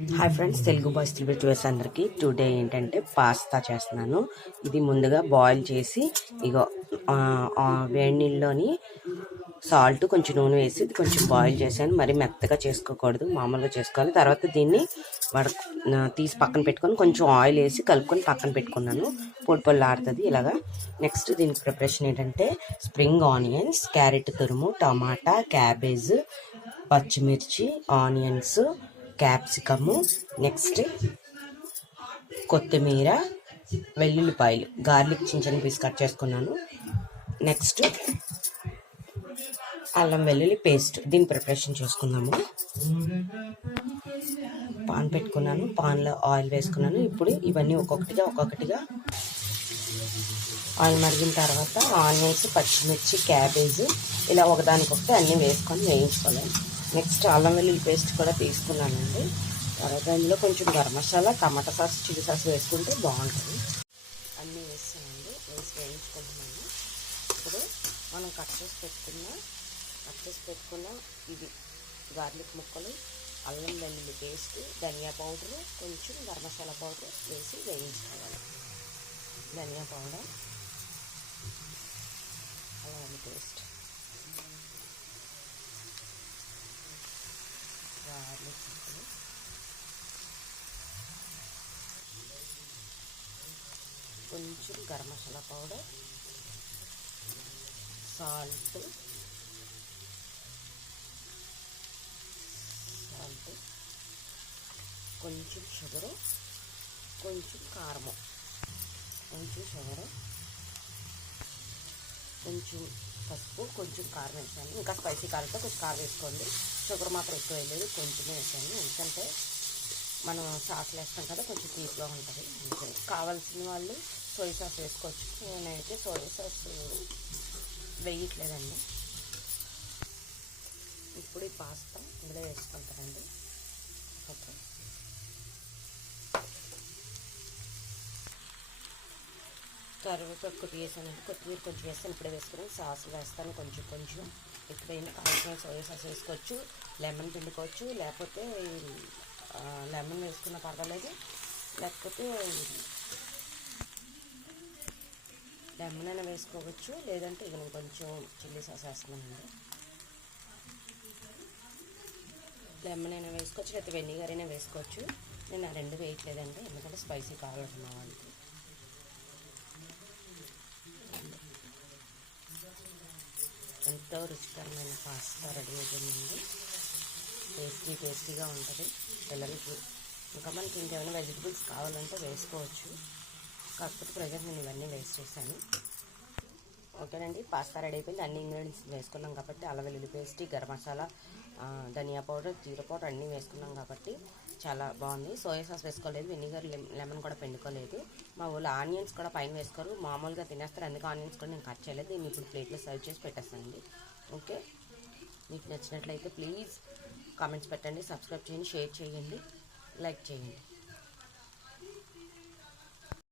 Hi friends, Telugu boys triple అందరికీ today ఏంటంటే pasta చేస్తున్నాను. ఇది ముందుగా బాయిల్ చేసి ఇగో వేడి నీళ్ళలోని సాల్ట్ కొంచెం నూనె వేసి ఇది కొంచెం బాయిల్ చేశాను. మరి మెత్తగా చేసుకోకూడదు, మామూలుగా చేసుకోవాలి. తర్వాత దీన్ని తీసి పక్కన పెట్టుకొని కొంచెం ఆయిల్ వేసి కలుపుకొని పక్కన పెట్టుకున్నాను. పొడి పొడి ఆడుతుంది ఇలాగా. నెక్స్ట్ దీనికి ప్రిపరేషన్ ఏంటంటే స్ప్రింగ్ ఆనియన్స్, క్యారెట్ తురుము, టమాటా, క్యాబేజ్, పచ్చిమిర్చి, ఆనియన్స్, క్యాప్సికము, నెక్స్ట్ కొత్తిమీర, వెల్లుల్లిపాయలు, గార్లిక్ చిన్న చిన్న పీస్ కట్ చేసుకున్నాను. నెక్స్ట్ అల్లం వెల్లుల్లి పేస్ట్. దీని ప్రిపరేషన్ చేసుకున్నాము. పాన్ పెట్టుకున్నాను, పాన్లో ఆయిల్ వేసుకున్నాను. ఇప్పుడు ఇవన్నీ ఒక్కొక్కటిగా ఆయిల్ మరిగిన తర్వాత ఆనియన్స్, పచ్చిమిర్చి, క్యాబేజ్ ఇలా ఒకదానికొకటి అన్నీ వేసుకొని వేయించుకోవాలి. నెక్స్ట్ అల్లం వెల్లుల్లి పేస్ట్ కూడా తీసుకున్నానండి. తర్వాత అందులో కొంచెం గరం మసాలా, టమాటా సాస్, చిల్లీ సాస్ వేసుకుంటే బాగుంటుంది. అన్నీ వేస్తానండి, వేసి వేయించుకుంటున్నాను. ఇప్పుడు మనం కట్ చేసి పెట్టుకున్న ఇది గార్లిక్ ముక్కలు, అల్లం వెల్లుల్లి పేస్ట్, ధనియా పౌడరు, కొంచెం గరం మసాలా పౌడర్ వేసి వేయించుకోవాలి. ధనియా పౌడర్, అల్లం పేస్ట్, గార్లిక్ ముక్కలు, కొంచెం గరం మసాలా పౌడర్, సాల్ట్, కొంచెం షుగరు, కొంచెం కారము, కొంచెం పసుపు, కొంచెం కారం వేసాను. ఇంకా స్పైసీ కారంతో కొంచెం కారం వేసుకోండి. షుగర్ మాత్రం ఎక్కువ వేయలేదు, కొంచెమే వేసాను. ఎందుకంటే మనం సాస్లు వేస్తాం కదా, కొంచెం తీపిగా ఉంటుంది. కావాల్సిన వాళ్ళు సోయా సాస్ వేసుకోవచ్చు. నేనైతే సోయా సాస్ వేయట్లేదండి. ఇప్పుడు ఈ పాస్తా ఇందులో వేసుకుంటానండి. ఓకే, కరివేపాకు వేసానండి, కొత్తిమీర కొంచెం వేస్తాను. ఇప్పుడే వేసుకుని సాస్ వేస్తాను కొంచెం. ఎప్పుడైనా కావాల్సిన సోయా సాస్ వేసుకోవచ్చు, లెమన్ పిండుకోవచ్చు, లేకపోతే లెమన్ వేసుకున్న పర్వాలేదు, లేకపోతే లెమన్ అయినా వేసుకోవచ్చు. లేదంటే ఇక నేను కొంచెం చిల్లీ సాస్ వేస్తున్నానండి. లెమన్ అయినా వేసుకోవచ్చు, లేకపోతే వెనిగర్ అయినా వేసుకోవచ్చు. నేను ఆ రెండు వేయట్లేదండి, ఎందుకంటే స్పైసీ కావాలనుకున్న వాళ్ళకి. ఎంతో రుచికరమైన పాస్తా రెడీ అవుతుందండి. టేస్టీగా ఉంటుంది పిల్లలకి. ఇంకా మనకి ఇంకేమైనా వెజిటబుల్స్ కావాలంటే వేసుకోవచ్చు. కాకపోతే ప్రజెంట్ నేను ఇవన్నీ వేస్ట్ చేశాను. ఓకేనండి, పాస్తా రెడీ అయిపోయింది. అన్ని ఇంగ్రీడియంట్స్ వేసుకున్నాం కాబట్టి అల్లం వెల్లుల్లి పేస్ట్, గరం మసాలా, ధనియా పౌడర్, జీరా పౌడర్ అన్నీ వేసుకున్నాం కాబట్టి చాలా బాగుంది. సోయా సాస్ వేసుకోలేదు, వెనిగర్, లెమన్ కూడా పిండుకోలేదు. మా ఊళ్ళో ఆనియన్స్ కూడా పైన వేసుకోరు, మామూలుగా తినేస్తారు. అందుకే ఆనియన్స్ కూడా నేను కట్ చేయలేదు. దీన్ని ఇప్పుడు ప్లేట్లో సర్వ్ చేసి పెట్టేస్తానండి. ఓకే, మీకు నచ్చినట్లయితే ప్లీజ్ కామెంట్స్ పెట్టండి, సబ్స్క్రైబ్ చేయండి, షేర్ చేయండి, లైక్ చేయండి.